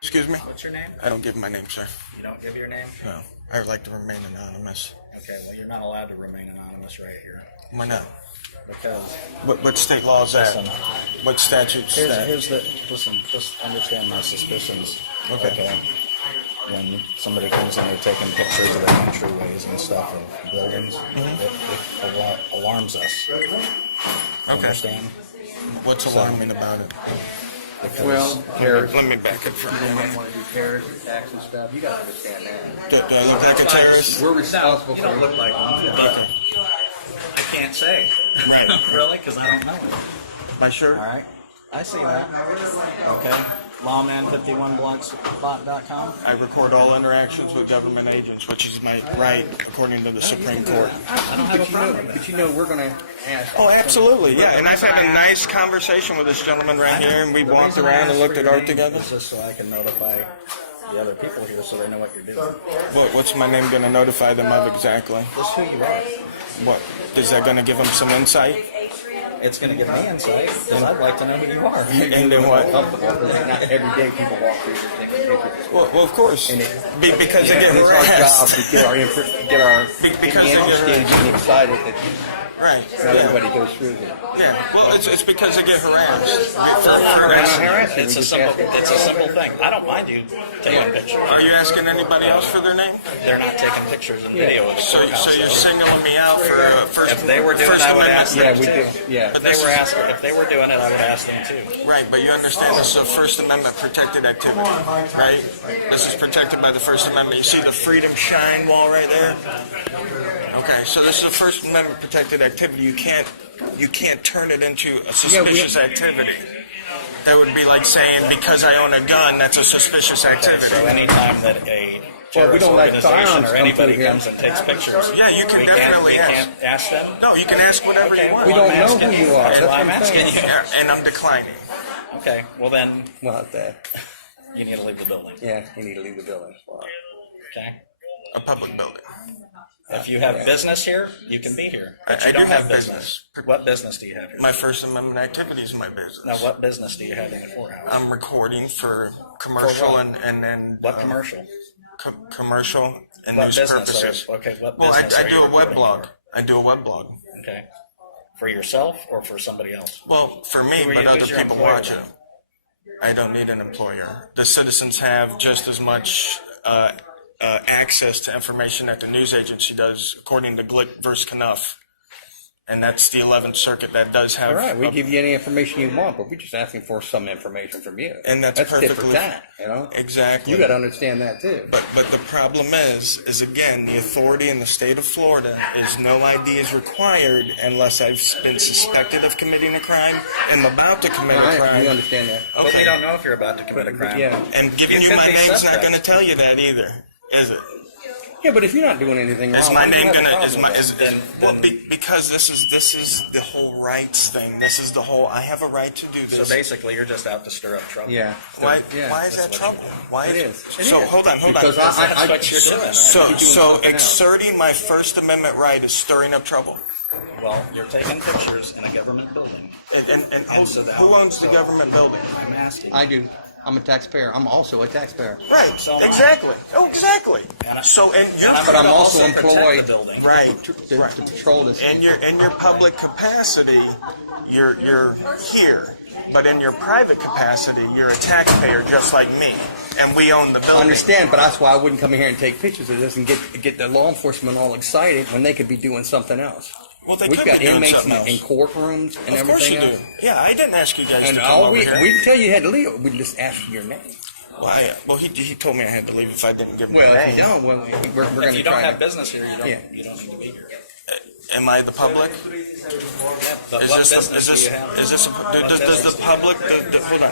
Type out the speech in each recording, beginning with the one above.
Excuse me? What's your name? I don't give my name, sir. You don't give your name? No. I would like to remain anonymous. Okay, well, you're not allowed to remain anonymous right here. Why not? Because, What state law is that? listen, What statute? listen, just understand my suspicions. Okay. When somebody comes in, they're taking pictures of the entryways and stuff of buildings, it alarms us. Understand? What's alarming about it? Because Well, Let me back it for you a don't minute. want to do terrorist attacks and stuff. You got to understand that. Do I look like a terrorist? We're responsible you for don't look like one, but I can't say. Right. Really? Because I don't know him. My shirt? All right. I see that. Okay. Lawman51blogspot.com. I record all interactions with government agents, which is my right according to the Supreme Court. I don't have a problem. But you know we're going to ask. Oh, absolutely, yeah. And I've had a nice conversation with this gentleman right here, and we walked around and looked at art together. Just so I can notify the other people here so they know what you're doing. What's my name going to notify them of exactly? Just who you are. What is that going to give them some insight? It's going to give me insight because I'd like to know who you are. And then what? Not every day people walk through here taking pictures. Well, of course, because they get It's our job harassed. to get our Because they get interested and excited that Right. not Yeah. everybody goes through here. Yeah. Well, it's because they get harassed. We're not harassing. It's We a just simple. ask- It's a simple thing. I don't mind you taking pictures. Are you asking anybody else for their name? They're not taking pictures and video. Of the So courthouse. you're singling me out for first. If they were doing First it, I would Amendment. ask Yeah, them we too. do. Yeah. If they were asking, if they were doing it, I would ask them too. Right, but you understand this is a First Amendment protected activity, right? This is protected by the First Amendment. You see the Freedom Shine wall right there? Okay, so this is a First Amendment protected activity. You can't turn it into a suspicious activity. That would be like saying because I own a gun, that's a suspicious activity. So anytime that a Well, we terrorist don't like organization firearms or come anybody through here. comes and takes pictures, Yeah, you can we definitely can't ask them. No, you can ask whatever you want. We Well, don't I'm know asking who you are. That's That's why what I'm I'm asking saying. you. And I'm declining. Okay, well then Not that. you need to leave the building. Yeah, you need to leave the building. Okay. A public building. If you have business here, you can be here. But I you do don't have have business. What business do you have here? My First Amendment activity is my business. Now, what business do you have in the courthouse? I'm recording for commercial For what? and then What commercial? commercial and What news business? purposes. Okay, what Well, business I are do you a web recording blog. for? I do a web blog. Okay. For yourself or for somebody else? Well, for me, Who are but you- other who's your people employer watch it. then? I don't need an employer. The citizens have just as much access to information that the news agency does, according to Glick versus Knuff. And that's the 11th Circuit that does have. All right, we give you any information you want, but we're just asking for some information from you. And that's tit for perfectly tat, you know. Exactly. You got to understand that too. But the problem is again, the authority in the state of Florida is no ID is required unless I've been suspected of committing a crime and I'm about to commit a All right, crime. we understand that. But we Okay. don't know if you're about to commit a crime. Yeah. And giving You you could my be name's not suspect. going to tell you that either, is it? Yeah, but if you're not doing anything wrong, Is my why do you name have a gonna? problem Is my? with Is, that? well, because this is the whole rights thing. This is the whole. I have a right to do So this. basically, you're just out to stir up trouble. Yeah. Why? Yeah. Why is that That's trouble? what you Why It is is. It So is. hold on. Because That's what you're doing. So doing something else. exerting my First Amendment right is stirring up trouble. Well, you're taking pictures in a government building. And so that- who owns the government building? I'm asking. I do. I'm a taxpayer. I'm also a taxpayer. Right. So am I. Exactly. Oh, exactly. So and you're And But I'm gonna also protect employed. the building. right. To patrol this. In your public capacity, you're here, but in your private capacity, you're a taxpayer just like me, and we own the building. I understand, but that's why I wouldn't come here and take pictures of this and get the law enforcement all excited when they could be doing something else. Well, they We've could got be doing inmates something in else. courtrooms and Of course everything you else. do. Yeah, I didn't ask you guys And to come all over we here. didn't tell you had to leave. We just asked you your name. Well, he told me I had to leave if I didn't give my Well, name. if you don't, we're If going you to don't try have to. business here, Yeah. you don't need to be here. Am I the public? But Is what this business is this do you have? is this a, What does business the do you public hold on?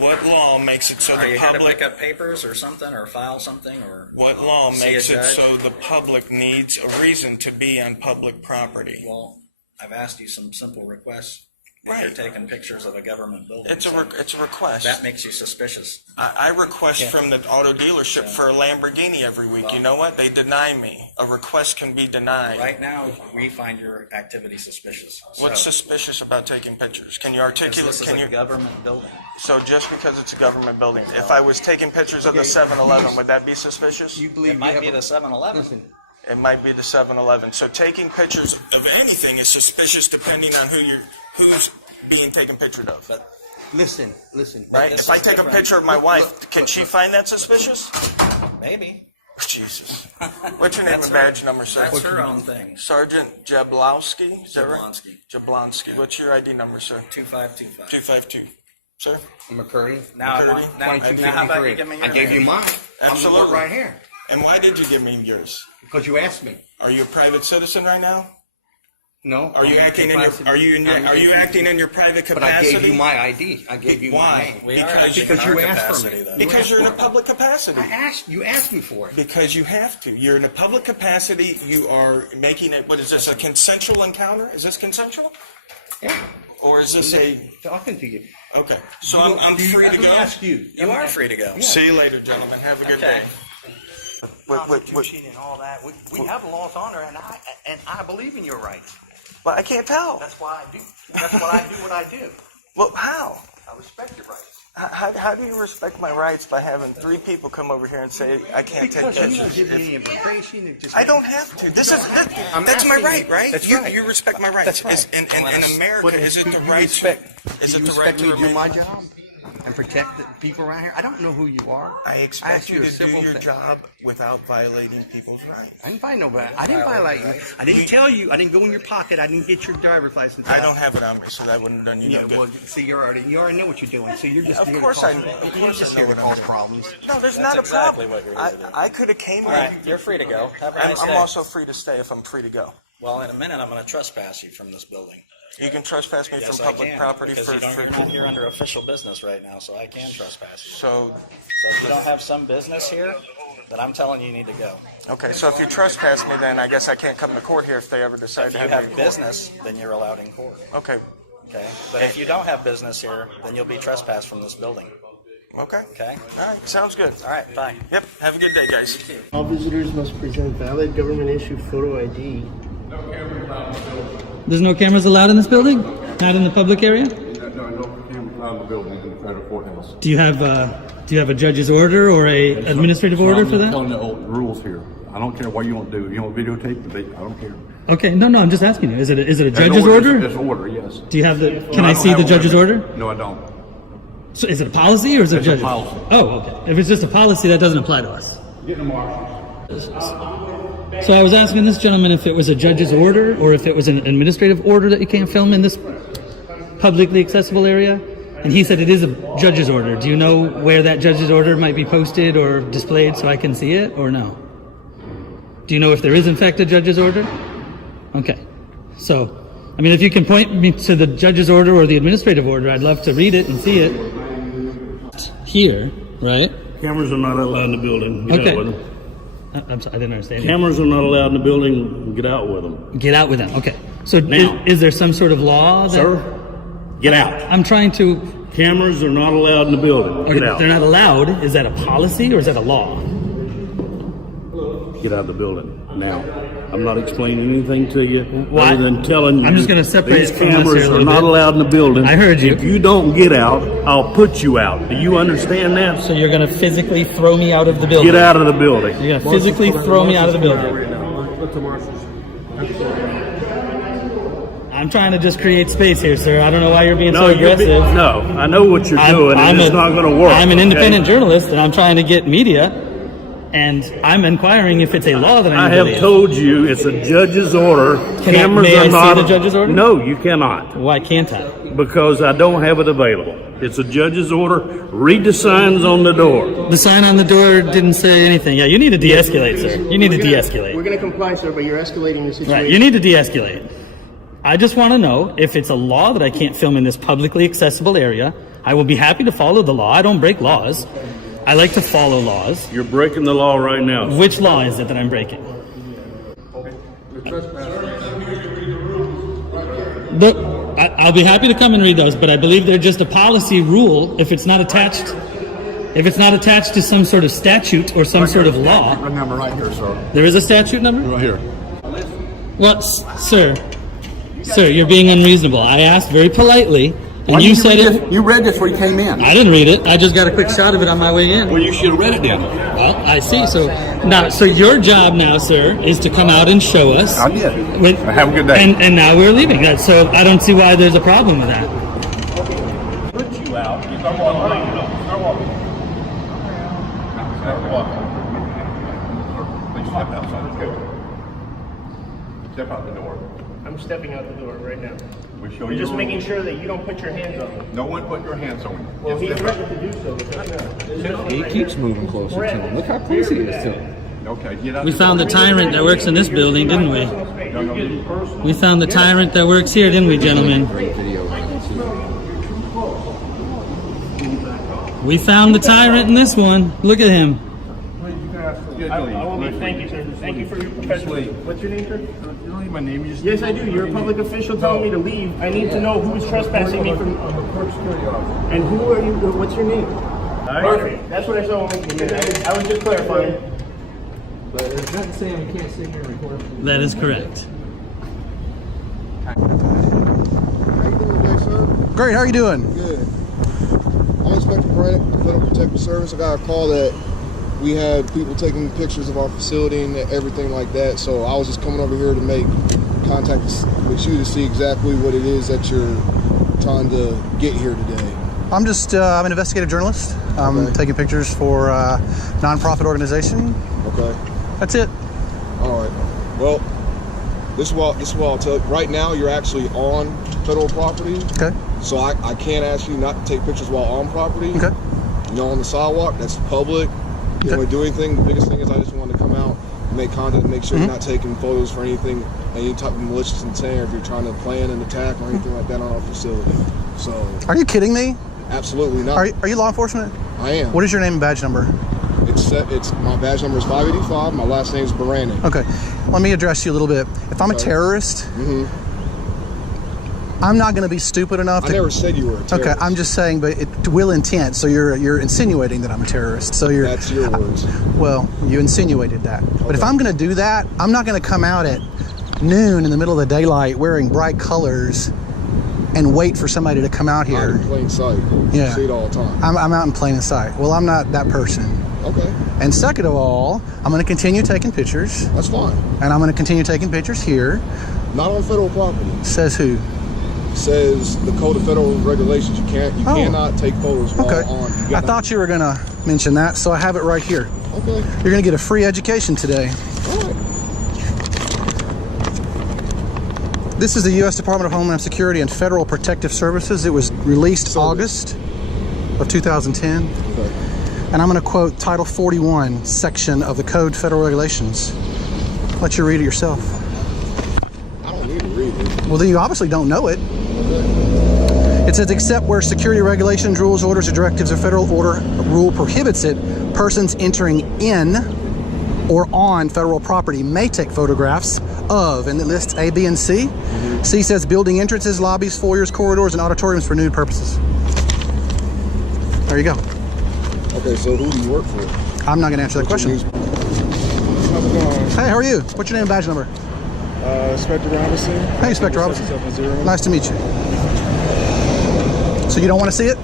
What law makes it so Are the you here to public? pick up papers or something, or file something, or What law see a makes it judge? so the public needs a reason to be on public property? Well, I've asked you some simple requests. If you're taking pictures of a government building. It's a request. That makes you suspicious. I request from the auto dealership for a Lamborghini every week. You know what? They deny me. A request can be denied. Right now, we find your activity suspicious. What's So, suspicious about taking pictures? Can you because articulate? this is Can a you? government building. So just because it's a government building, if I was taking pictures of the 7-Eleven, would that be suspicious? You believe It might be the 7-Eleven. Listen, It might be the 7-Eleven. So taking pictures of anything is suspicious depending on who's being taken pictures of. But listen. Right? this If I is take a different. picture of my wife, can she find that suspicious? maybe. Jesus. What's your name and badge number, sir? That's her own thing. Sergeant Jablowski? Is that right? Jablonski. Jablonski. What's your ID number, sir? 2525. 252. Sir? McCurry. Now, McCurry? now, how about you give me your I gave you name? mine. I'm the Absolutely. one right here. And why did you give me yours? Because you asked me. Are you a private citizen right now? No. Are you acting in your acting in your private But I capacity? gave you my ID. I gave you my Why? name. We are Because acting in you our asked for capacity, me. though. Because you're in a public capacity. You asked me for it. Because you have to. You're in a public capacity. You are making it. What is this? A consensual encounter? Is this consensual? Yeah. Or is this a? Talking to you. Okay. So I'm free to Let me go. ask you. You are free to go. See you later, gentlemen. Have a good Okay. day. Wait. Constitution and all that. We have laws on there, and I believe in your rights. Well, I can't tell. That's why I do. That's why I do what I do. Well, how? I respect your rights. How do you respect my rights by having 3 people come over here and say I can't take Because you don't pictures? give me any information. It just I don't have to. This is I'm that's my asking right, you. right? That's You right. you respect my rights. That's right. In America, is it the you right? respect, Is do it you the right respect to me to do remain? my job and protect the people around here? I don't know who you are. I expect asked you a to do simple your thing. job without violating people's rights. I didn't find nobody. I didn't violate you. I didn't tell you. I didn't go in your pocket. I didn't get your driver's license. I don't have it on me, so that wouldn't have done you Yeah, no good. well, see, you already know what you're doing. So you're just Of here course to I cause, know. Of you're course just I know here to what I'm cause problems. No, there's That's not a exactly problem. what you're here to do. I could have came All here. right, you're free to go. Have a nice I'm day. also free to stay if I'm free to go. Well, in a minute, I'm going to trespass you from this building. You can trespass me Yes, from I public can, property because for you're not here under official business right now, so I can trespass you. so. So if you don't have some business here, then I'm telling you need to go. Okay, so if you trespass me, then I guess I can't come to court here if they ever decide If to you have me have in court. business, then you're allowed in court. Okay, Okay? But if you don't have business here, then you'll be trespassed from this building. okay. Okay? All right, sounds good. All right, bye. Yep, have a good day, guys. All visitors must present valid government-issued photo ID. There's no cameras allowed in this building? Not in the public area? No cameras allowed in the building in the federal courthouse. Do you have a judge's order or a administrative order for I'm that? telling you the rules here. I don't care what you want to do. You want to videotape the video? I don't care. Okay, no, I'm just asking you. Is it a There's judge's order? There's order, yes. Do you have the? Can No, I don't see have the a judge's limit. order? No, I don't. So is it a policy or is it It's a judge's? policy. Oh, okay. If it's just a policy, that doesn't apply to us. Get the marshals. So I was asking this gentleman if it was a judge's order or if it was an administrative order that you can't film in this publicly accessible area, and he said it is a judge's order. Do you know where that judge's order might be posted or displayed so I can see it, or no? Do you know if there is in fact a judge's order? Okay. So, I mean, if you can point me to the judge's order or the administrative order, I'd love to read it and see it. Here, right? Cameras are not allowed in the building. Get Okay. out with them. I'm sorry, I didn't understand. Cameras are not allowed in the building. Get out with them. Get out with them. Okay. So Now. is there some sort of law that... Sir, get out. I'm trying to... Cameras are not allowed in the building. Okay, Get out. they're not allowed. Is that a policy or is that a law? Get out of the building now. I'm not explaining anything to you Why? other than telling you. I'm just gonna separate these from this here a cameras are little not bit. allowed in the building. I heard you. If you don't get out, I'll put you out. Do you understand that? So you're going to physically throw me out of the building? Get out of the building. You're going to physically throw me out of the building? Let the marshals. I'm trying to just create space here, sir. I don't know why you're being so you're aggressive. no, I know what you're doing, and it's not going to work. I'm an okay? independent journalist, and I'm trying to get media, and I'm inquiring if it's a law that I I have need to told you it's a judge's order. Cameras may are I see not. the judge's order? No, you cannot, Why can't I? because I don't have it available. It's a judge's order. Read the signs on the door. The sign on the door didn't say anything. Yeah, you need to de-escalate, sir. You need to We're de-escalate. going to comply, sir, but you're escalating the situation. Right, you need to de-escalate. I just want to know if it's a law that I can't film in this publicly accessible area. I will be happy to follow the law. I don't break laws. I like to follow laws. You're breaking the law right now. Which law is it that I'm breaking? I'll be happy to come and read those, but I believe they're just a policy rule. If it's not attached to some sort of statute or some sort of law. A number right here, sir. There is a statute number? Right here. Well, sir, you're being unreasonable. I asked very politely, and Why you didn't said read it. this? You read this before you came in. I didn't read it. I just got a quick shot of it on my way in. Well, you should have read it then. Well, I see. So your job now, sir, is to come out and show us. I did. Have a good day. And now we're leaving. So I don't see why there's a problem with that. Put you out. Start walking. Start walking. Start walking. Please step outside. Let's go. Step out the door. I'm stepping out the door right now. We show I'm you just the making rules. sure that you don't put your hands on me. No one put your hands on you. Well, he Just step out. threatened to do so. But that's not. He keeps moving closer to him. Look how close he is to him. Okay, get out. We found the tyrant that works in this building, didn't we? We found the tyrant that works here, didn't we, gentlemen? Great video on it, too. We found the tyrant in this one. Look at him. I will leave. Thank you, sir. Thank you for your professionalism. What's your name, sir? You don't need my name. You just Yes, I do. You're a public official telling me to leave. I need to know who is trespassing me from. I'm a court security officer. And who are you? What's your name? Perfect. That's what I saw. I was just clarifying. But there's nothing saying we can't sit here and record. That is correct. How you doing today, sir? Great, how are you doing? Good. I'm Inspector Brandon, Federal Protective Service. I got a call that we had people taking pictures of our facility and everything like that. So I was just coming over here to make contact with you to see exactly what it is that you're trying to get here today. I'm an investigative journalist. I'm Okay. taking pictures for a nonprofit organization. Okay. That's it. All right. Well, this is what I'll tell you. Right now, you're actually on federal property. Okay. So I can't ask you not to take pictures while on property. Okay. You know, on the sidewalk, that's public. You don't want to do anything. The biggest thing is I just want to come out and make contact and make sure you're not taking photos for anything, any type of malicious intent, or if you're trying to plan an attack or anything like that on our facility. So, Are you kidding me? absolutely not. Are you law enforcement? I am. What is your name and badge number? It's my badge number is 585. My last name is Baranin. Okay. Let me address you a little bit. If I'm a Okay. terrorist, I'm not going to be stupid enough I to. never said you were a terrorist. Okay, I'm just saying, but it will intent. So you're insinuating that I'm a terrorist. So you're. That's your words. Well, you insinuated that. But if Okay. I'm going to do that, I'm not going to come out at noon in the middle of the daylight wearing bright colors and wait for somebody to come out Out in here. plain sight. Yeah. You see it all the time. I'm out in plain sight. Well, I'm not that person. Okay. And second of all, I'm going to continue taking pictures, That's fine. and I'm going to continue taking pictures here. Not on federal property. Says who? Says the Code of Federal Regulations. You Oh. cannot take photos while Okay. on. You I gotta- thought you were going to mention that, so I have it right here. Okay. You're going to get a free education today. All right. This is the U.S. Department of Homeland Security and Federal Protective Services. It was released August of 2010. Okay. And I'm going to quote Title 41, section of the Code Federal Regulations. Let you read it yourself. I don't need to read it. Well, then you obviously don't know it. It says, except where security regulations, rules, orders, or directives or federal order rule prohibits it, persons entering in or on federal property may take photographs of, and it lists A, B, and C. C says building entrances, lobbies, foyers, corridors, and auditoriums for nude purposes. There you go. Okay, so who do you work for? I'm not going to answer that question. How's it going? Hey, how are you? What's your name and badge number? Inspector Robinson. Hey, Inspector Robinson. 770. Nice to meet you. So you don't want to see it?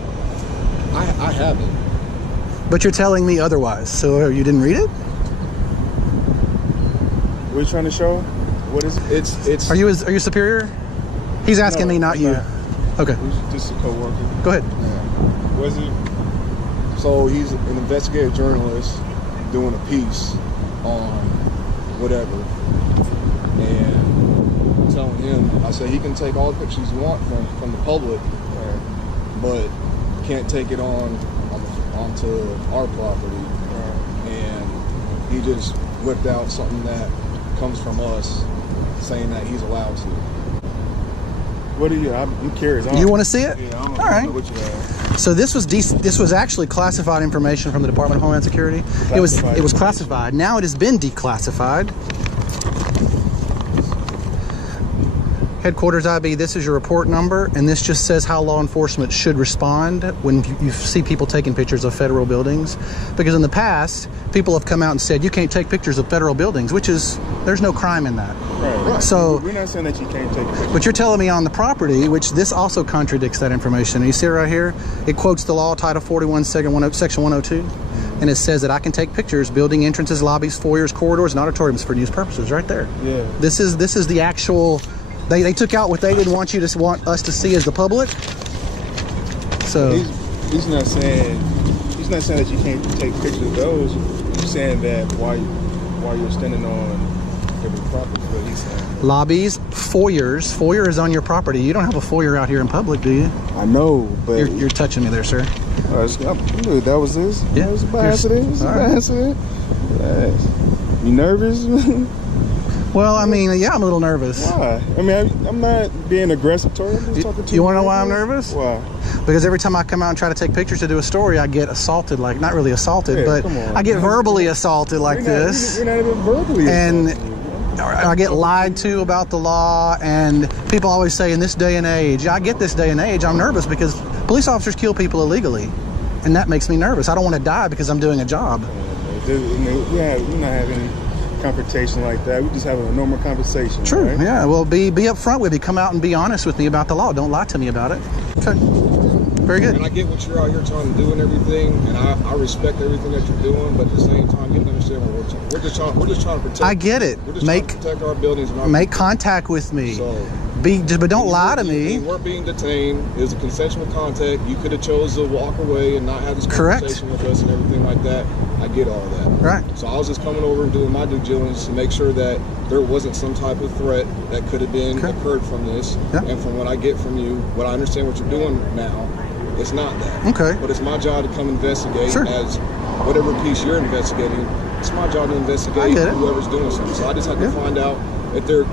I haven't. But you're telling me otherwise. So you didn't read it? What are you trying to show? What is it? It's. Are you superior? He's asking No, me, not I'm you. not. Okay, He's just a co-worker. go ahead. Yeah. Was he? So he's an investigative journalist doing a piece on whatever, and I'm telling him, I said he can take all the pictures he wants from the public, but can't take it onto our property. And he just whipped out something that comes from us, saying that he's allowed to. What do you? I'm curious. You want to see it? Yeah, I don't All right. know what you have. So this was actually classified information from the Department of Homeland Security. It was classified. Now it has been declassified. Headquarters IB, this is your report number, and this just says how law enforcement should respond when you see people taking pictures of federal buildings. Because in the past, people have come out and said, you can't take pictures of federal buildings, which is, there's no crime in that. Right. So, we're not saying that you can't take pictures. but you're telling me on the property, which this also contradicts that information. You see it right here? It quotes the law, Title 41, Section 102, and it says that I can take pictures, building entrances, lobbies, foyers, corridors, and auditoriums for news purposes, right there. Yeah. This is the actual. They took out what they didn't want us to see as the public. So He's not saying that you can't take pictures of those. He's saying that while you're standing on every property, what he's saying. Lobbies, foyers. Foyer is on your property. You don't have a foyer out here in public, do you? I know, but You're touching me there, sir. that was this. Yeah. That was by accident. It was All by right. accident. Yes. You nervous? Well, I mean, yeah, I'm a little nervous. Why? I mean, I'm not being aggressive toward him. I'm just talking to You want to know why I'm nervous? Why? Because every time I come out and try to take pictures to do a story, I get assaulted. Like, not really assaulted, Yeah, but come on. I get verbally assaulted like this. You're not even verbally And assaulting, I get lied to about the law, and people always say in this day and age, I get this day and age, I'm nervous because police officers kill people illegally, and that makes me nervous. I don't want to die because I'm doing a job. We're not having confrontation like that. We just having a normal conversation. True, right? yeah. Well, be upfront with me. Come out and be honest with me about the law. Don't lie to me about it. Okay. Very good. And I get what you're out here trying to do and everything, and I respect everything that you're doing, but at the same time, you have to understand what we're just trying to protect. I get it. We're just trying to protect our buildings and our Make people. contact with me. So, but don't lie to me. You weren't being detained. It was a consensual contact. You could have chose to walk away and not have this Correct. conversation with us and everything like that. I get all that. Right. So I was just coming over and doing my due diligence to make sure that there wasn't some type of threat that could have been occurred from this. Yep. And from what I get from you, what I understand what you're doing now, it's not that. Okay. But it's my job to come investigate Sure. as whatever piece you're investigating. It's my job to I investigate get it. whoever's doing something. So I just have to find out if there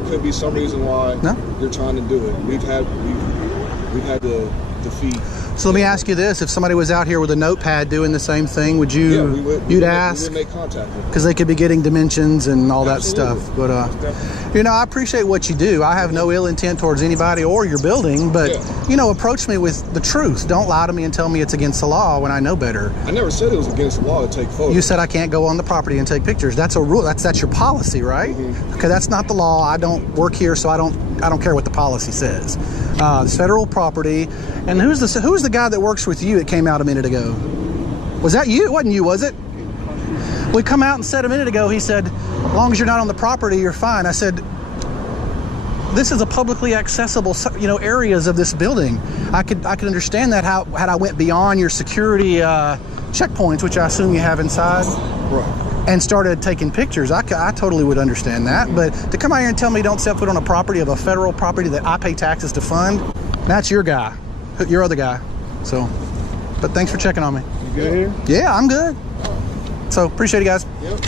could be some reason why you're trying to do it. We've had to defeat. So let me ask you this: if somebody was out here with a notepad doing the same thing, would you? Yeah, we would. You'd We ask would make contact with them. because they could be getting dimensions and all that Absolutely. stuff. But I appreciate what you do. I have no ill intent towards anybody or your building. But approach me with the truth. Don't lie to me and tell me it's against the law when I know better. I never said it was against the law to take photos. You said I can't go on the property and take pictures. That's a rule. That's your policy, right? Okay, that's not the law. I don't work here, so I don't care what the policy says. It's federal property. And who's the guy that works with you that came out a minute ago? Was that you? It wasn't you, was it? We come out and said a minute ago, he said, as long as you're not on the property, you're fine. I said, this is a publicly accessible, areas of this building. I could understand that had I went beyond your security checkpoints, which I assume you have inside. Right. And started taking pictures. I totally would understand that. But to come out here and tell me don't step foot on a property of a federal property that I pay taxes to fund, that's your guy, your other guy. So, but thanks for checking on me. You good here? Yeah, I'm good. So appreciate it, guys. Yep.